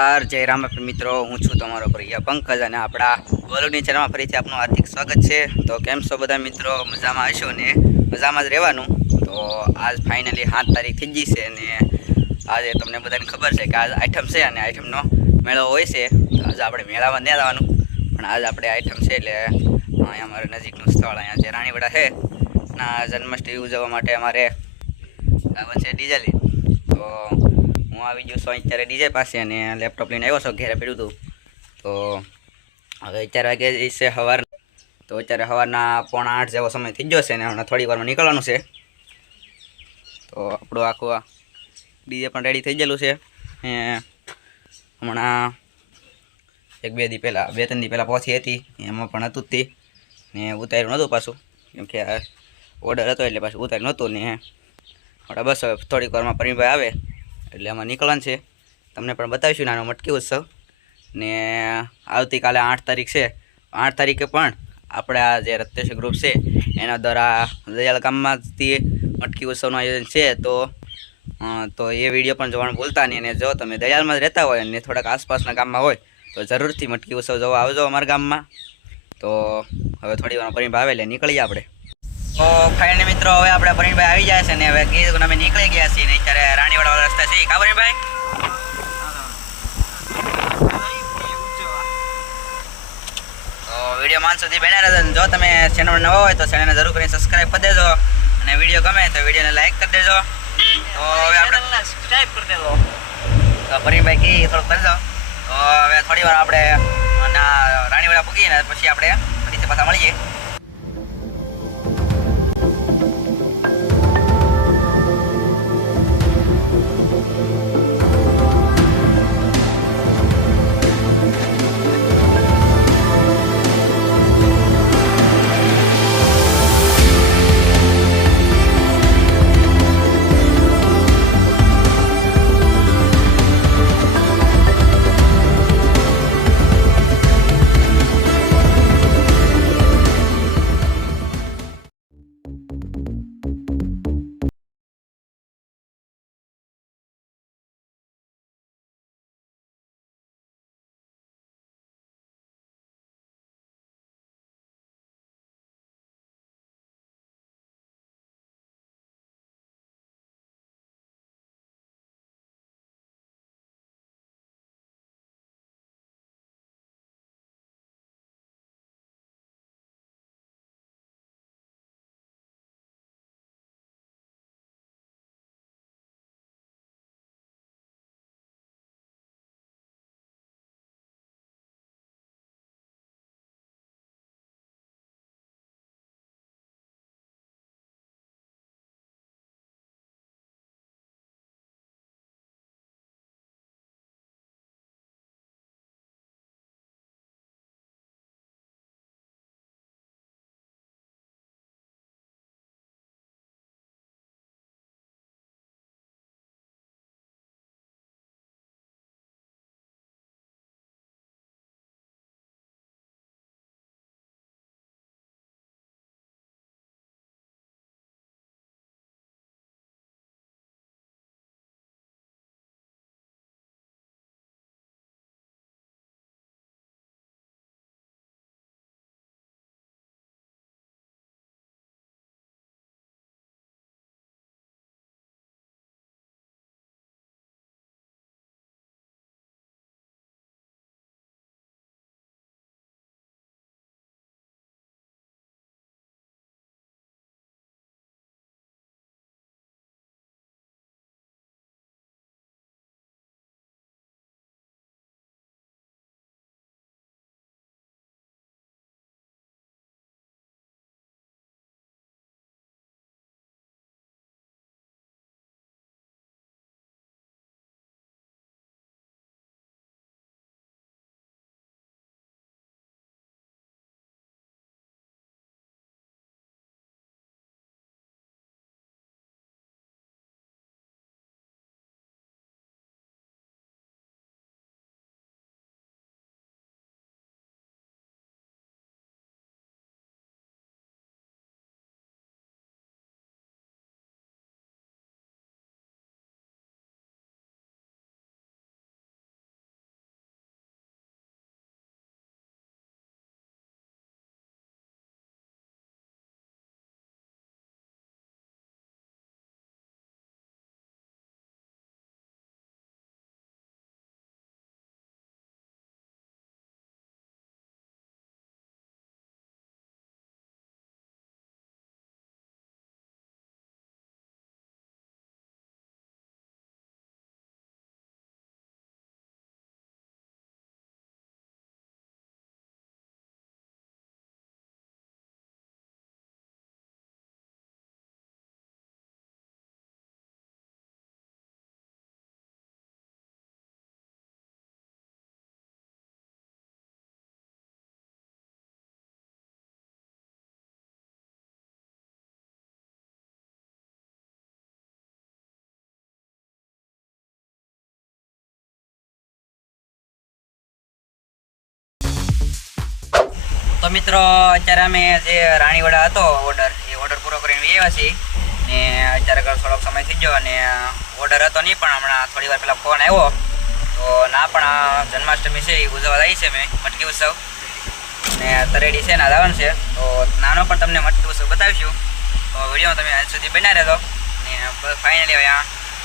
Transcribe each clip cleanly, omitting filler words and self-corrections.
નમસ્કાર જય રામ મિત્રો, હું છું તમારો પ્રિય પંકજ અને આપણા બોલોની ચેનલમાં ફરીથી આપનું હાર્દિક સ્વાગત છે। તો કેમ છો બધા મિત્રો? મજામાં હશો ને? મજામાં જ રહેવાનું। તો આજ ફાઇનલી 7 તારીખ થઈ ગઈ છે અને આજે તમને બધાને ખબર છે કે આજ આઈટમ છે અને આઈટમનો મેળો હોય છે। તો આજે આપણે મેળામાં નહીં આવવાનું, પણ આજ આપણે આઈટમ છે એટલે અહીંયા અમારે નજીકનું સ્થળ અહીંયા જે રાણીવાડા છે ના જન્માષ્ટમી ઉજવવા માટે અમારે આવવાનું છે ડીજે લઈ। તો હું આવી ગયો છું અત્યારે ડીજે પાસે અને લેપટોપ લઈને આવ્યો છું, ઘરે પડ્યું હતું। તો હવે 4 વાગે છે સવાર, તો અત્યારે સવારના 7:45 જેવો સમય થઈ ગયો છે અને હમણાં થોડી વારમાં નીકળવાનું છે। તો આપણું આખું ડીજે પણ રેડી થઈ ગયેલું છે। હમણાં 1-2 દી પહેલાં 2-3 દી પહેલાં પહોંચી હતી, એમાં પણ હતું જ તે ને ઉતાર્યું નહોતું પાછું, કેમ કે ઓર્ડર હતો એટલે પાછું ઉતાર્યું નહોતું ને આપણે બસ થોડીક વારમાં પરિણભાઈ આવે એટલે આમાં નીકળવાનું છે। તમને પણ બતાવીશું નાનો મટકી ઉત્સવ ને આવતીકાલે 8 તારીખ છે। 8 તારીખે પણ આપણે આ જે રત્નેશ ગ્રુપ છે એના દ્વારા દયાળ ગામમાંથી મટકી ઉત્સવનું આયોજન છે। તો એ વિડીયો પણ જોવાનું ભૂલતા નહીં, અને જો તમે દયાળમાં જ રહેતા હોય અને થોડાક આસપાસના ગામમાં હોય તો જરૂરથી મટકી ઉત્સવ જોવા આવજો અમારા ગામમાં। તો હવે થોડી વાર પરિણભાઈ આવે એટલે નીકળીએ આપણે। તો ફાઇનલી મિત્રો હવે આપણે પરિણભાઈ આવી જાય છે ને હવે ગીત અમે નીકળી ગયા છીએ ને અત્યારે રાણીવાડા રસ્તા છે કા પરિણભાઈ? તો વિડીયો માન સુધી બન્યા રહેજો। જો તમે ચેનલ નવા હોય તો ચેનલને જરૂર કરીને સબસ્ક્રાઇબ કરી દેજો અને વિડીયો ગમે તો વિડીયોને લાઈક કરી દેજો। તો હવે આપણે સબસ્ક્રાઇબ કરી દેજો। તો પરિણભાઈ કી થોડુંક કરજો। તો હવે થોડી વાર આપણે રાણીવાડા પૂગીએ ને પછી આપણે ફરીથી પાછા મળીએ। તો મિત્રો અત્યારે અમે જે રાણીવાડા હતો ઓર્ડર એ ઓર્ડર પૂરો કરીને આવ્યા છીએ ને અત્યારે થોડોક સમય થઈ ગયો અને ઓર્ડર હતો નહીં પણ હમણાં થોડી વાર પહેલાં ફોન આવ્યો તો ના પણ આ જન્માષ્ટમી છે એ ઉજવવા આવી છે મેં મટકી ઉત્સવ ને તરેડી છે ને આવવાનું છે તો નાનો પણ તમને મટકી ઉત્સવ બતાવીશું તો વિડીયો તમે આજ સુધી બનાવી રહેતો ને ફાઇનલી અહીંયા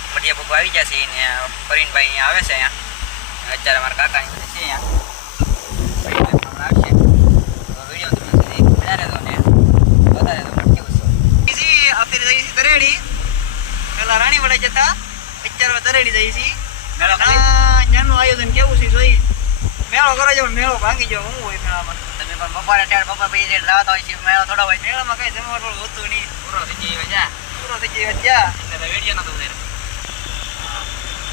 મટિયા પપ્પા આવી ગયા છે ને પરીનભાઈ અહીંયા આવે છે અહીંયા અત્યારે અમારા કાકાની છે અહીંયા રાણીવાડા જતા પિક્ચર તરેડી જઈ છે ત્યાંનું આયોજન કેવું છે જોઈ મેળો કરો છો મેળો ભાંગી જાવ હું હોય મેળામાં તમે પણ બપોરે ત્યારે બપોર પછી જતા હોય છે મેળો થોડો હોય મેળામાં કઈ જમવા થોડું હોતું નહીં પૂરો થઈ જાય જા પૂરો થઈ જાય જા એટલે વેડિયો નતો ઉતર્યો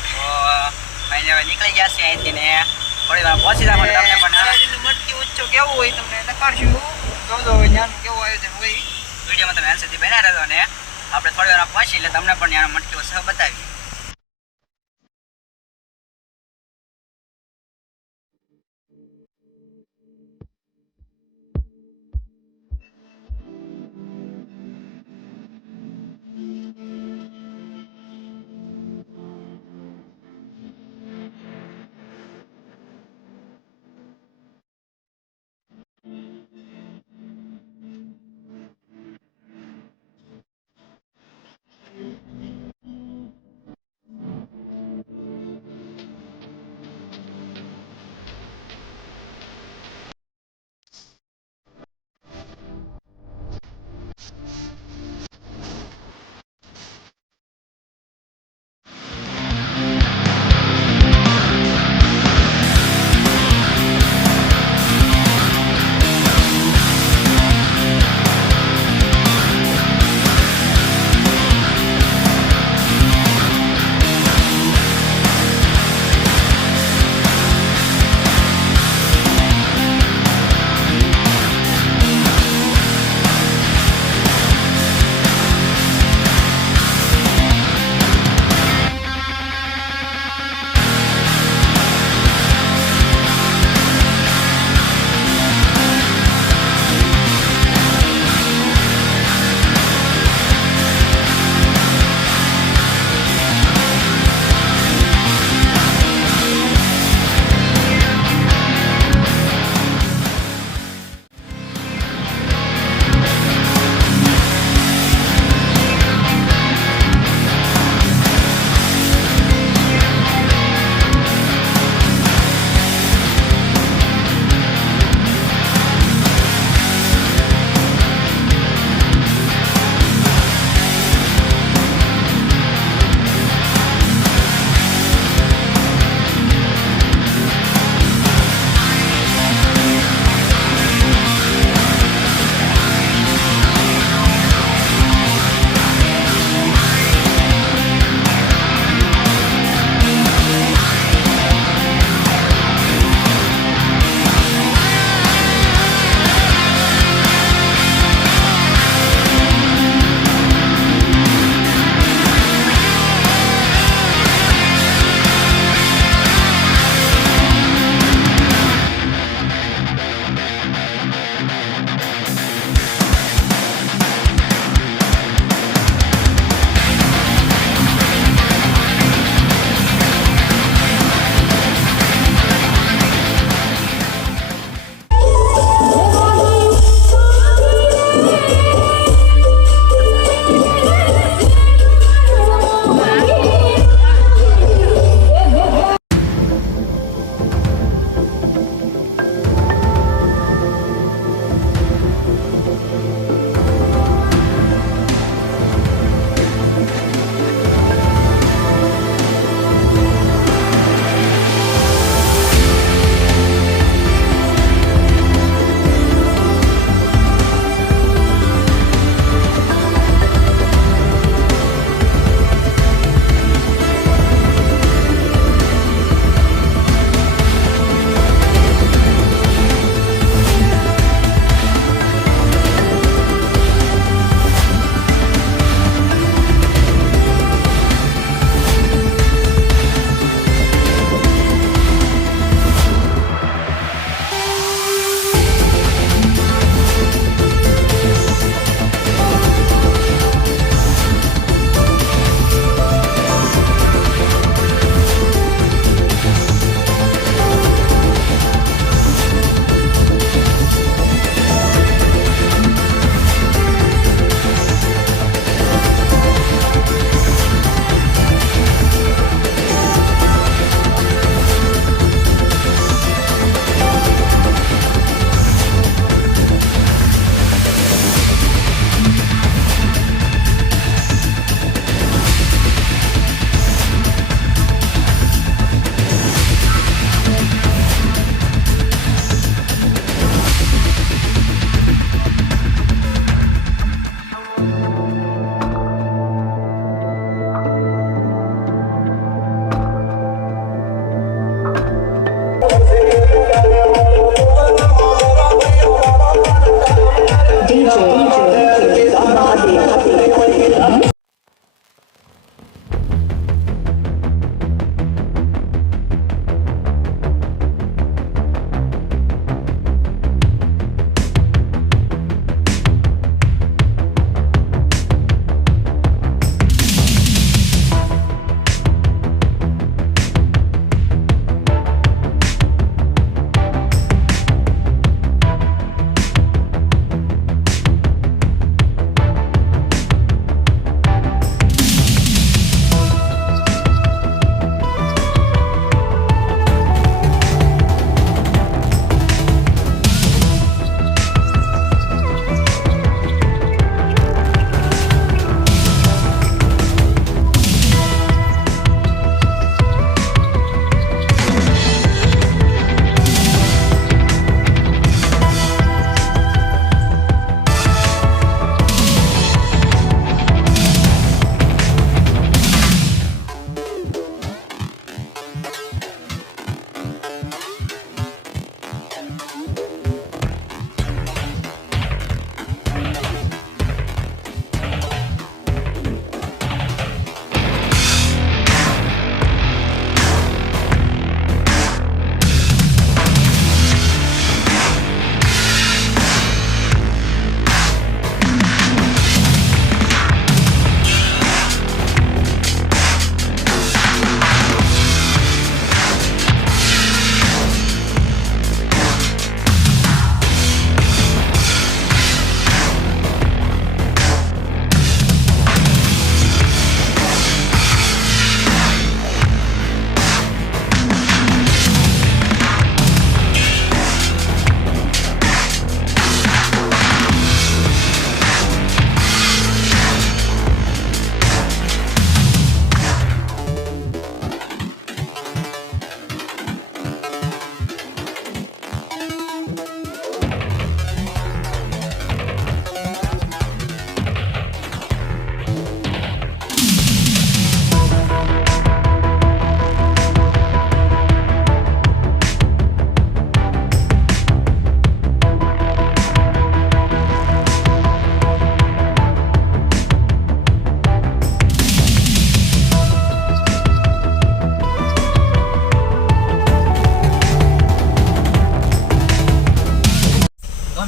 તો ભાઈ હવે નીકળી ગયા છે અહીંથી ને થોડી વાર પહોંચી જવા માટે તમને પણ મટકી ઉચ્ચો કેવું હોય તમને દેખાડશું જોજો હોય જ્ઞાન કેવું આયોજન હોય વિડીયોમાં તમે આન્સરથી બનાવી રહેજો ને આપણે થોડી વાર પહોંચી એટલે તમને પણ ત્યાં મટકી ઉત્સવ બતાવીએ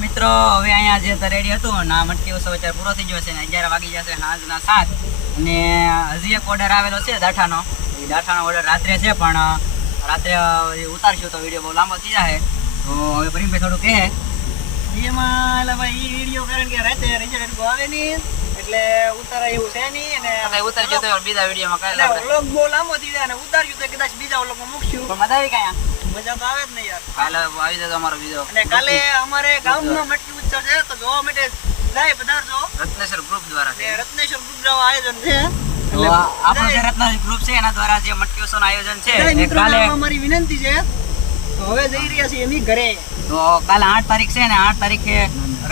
મિત્રો હવે અહીંયા જે રેડી હતું ના મટકી ઉત્સવ અત્યારે પૂરો થઈ ગયો છે ને 11 વાગી જશે સાંજના 7 અને હજી એક ઓર્ડર આવેલો છે દાઠાનો. એ દાઠાનો ઓર્ડર રાત્રે છે પણ રાત્રે ઉતારશું તો વિડીયો બહુ લાંબો થઈ જાય. તો હવે પરિમભાઈ થોડું કહે એમાં એટલે ભાઈ ઈ વિડીયો કારણ કે રાતે રિઝલ્ટ આવે નહીં એટલે ઉતારાય એવું છે નહીં અને ઉતારજો તો બીજા વિડીયોમાં કાલે આપણે વ્લોગ બહુ લાંબો થઈ જાય અને ઉતાર્યું તો કદાચ બીજા વ્લોગમાં મૂકશું. પણ મજા આવી કાંઈ મજા તો આવે જ ને યાર. કાલે આવી જતો અમારો વિડીયો. અને કાલે અમારે ગામમાં મટકી ઉત્સવ છે તો જોવા માટે જાય પધારજો. રત્નેશ્વર ગ્રુપ દ્વારા છે. રત્નેશ્વર ગ્રુપ દ્વારા આયોજન છે. તો આપણો જે રત્નેશ્વર ગ્રુપ છે એના દ્વારા જે મટકી ઉત્સવનું આયોજન છે એ મિત્રોને કાલે અમારી વિનંતી છે તો હવે જઈ રહ્યા છીએ એમની ઘરે. તો કાલે 8 તારીખ છે ને 8 તારીખે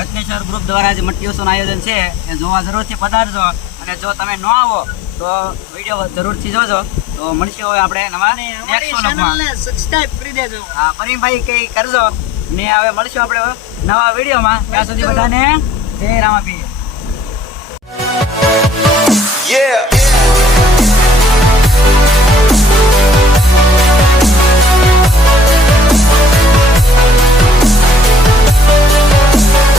રત્નેશ્વર ગ્રુપ દ્વારા જે મટકી ઉત્સવનું આયોજન છે એ જોવા જરૂરથી પધારજો. અને જો તમે ન આવો તો વિડીયો જરૂરથી જોજો. તો મળશું હવે આપણે નવા નેક્સ્ટ વ્લોગમાં. ચેનલને સબસ્ક્રાઇબ કરી દેજો. હા પરિમભાઈ કઈ કરજો ને હવે મળશું આપણે નવા વિડીયોમાં. ત્યાં સુધી બધાને જય રામાપીર.